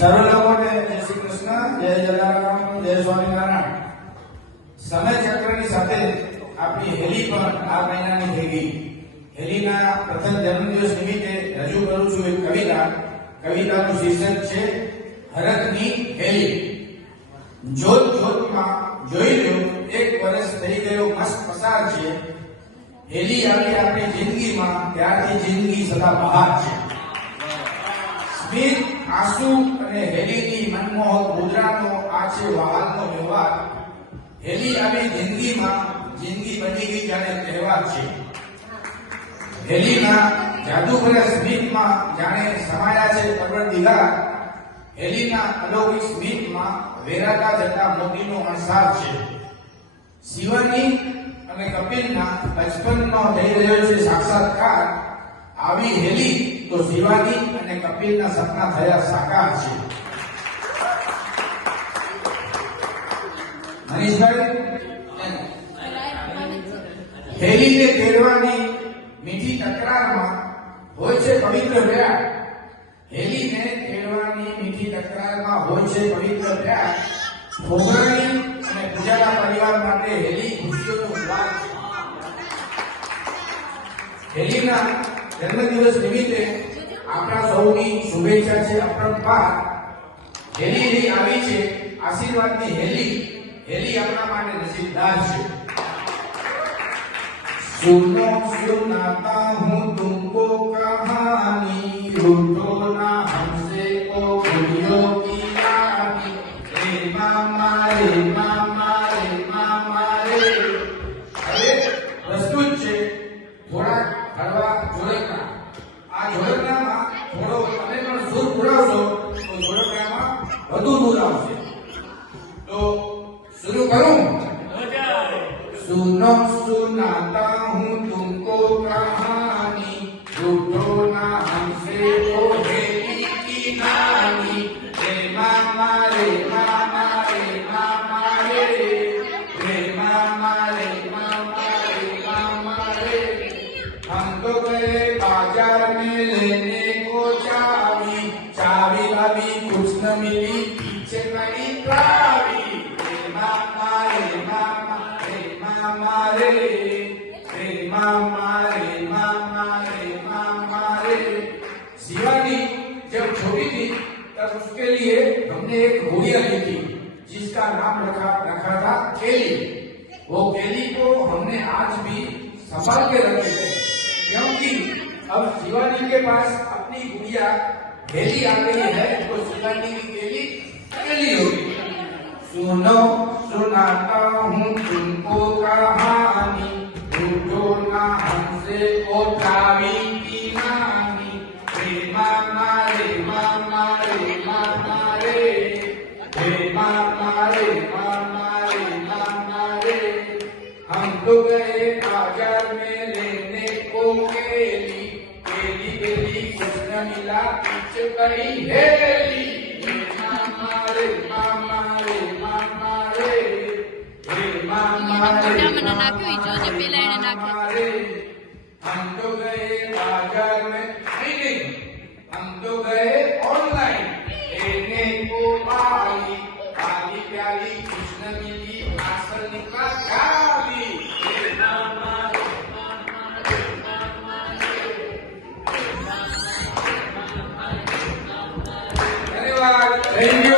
સર્વ લોકોને જય શ્રી કૃષ્ણ જય જલારામ જય સ્વામિનારાયણ સમય ચક્રની સાથે આપણી હેલી પણ આ મહિનાની થઈ ગઈ હેલીના પ્રથમ જન્મદિવસ નિમિત્તે રજૂ કરું છું એક કવિતા કવિતાનું શીર્ષક છે હરકની હેલી જોત જોતમાં જોઈ લો એક વર્ષ થઈ ગયો મસ્ત પસાર છે હેલી આવી આપણી જિંદગીમાં ત્યારથી જિંદગી સદા બહાર છે સ્મિત આંસુ અને હેલીની મનમોહક મુદ્રાનો આ છે વહાલનો વ્યવહાર. હેલી આવી જિંદગીમાં જિંદગી બની ગઈ જાણે તહેવાર છે. હેલીના જાદુભર્યા સ્મિતમાં જાણે સમાયા છે પરવરદિગાર. હેલીના અલૌકિક સ્મિતમાં વેરાતા જતા મોતીનો અણસાર છે. શિવાની અને કપિલના બચપનનો થઈ રહ્યો છે સાક્ષાત્કાર. આવી હેલી તો શિવાજી અને કપિલના સપના થયા સાકાર છે. મનીષભાઈ હેલીને તેડવાની મીઠી તકરારમાં હોય છે પવિત્ર પ્યાર હેલીને ખેડવાની મીઠી તકરારમાં હોય છે પવિત્ર પ્યાર ફોગરાણી અને પૂજાના પરિવાર માટે હેલી ખુશીઓનો દ્વાર હેલીના જન્મદિવસ નિમિત્તે આપણા સૌની શુભેચ્છા છે અપરંપાર હેલી હેલી આવી છે, આશીર્વાદની હેલી. હેલી આપણા માટે નસીબદાર છે. સુનો સુનાતા હું તુમકો કહાની લૂટો ના હમસે કો ભૂલ્યો કી રાની રે મામા રે મામા से तो शुरू करूँ? सुनो सुनाता हूँ तुमको कहानी उठो ना हमसे तो की नानी। रे मामा रे मामा रे मामा, रे। रे मामा रे मामा रे मामा, रे। हम तो गए बाज़ार में लेने को चावी। चावी अभी कुछ न मिली संभाल के रखे थे क्योंकि अब शिवानी के पास अपनी गुड़िया हेली आ गई है तो शिवानी की केली केली होगी। सुनो, सुनाता हूँ तो गए बाज़ार में लेने को केली हम तो गए बाज़ार में नहीं हम तो गए ऑनलाइन प्याली कृष्ण मिली आसल निकला काली रे मामा रे मामा रे मामा रे धन्यवाद थैंक यू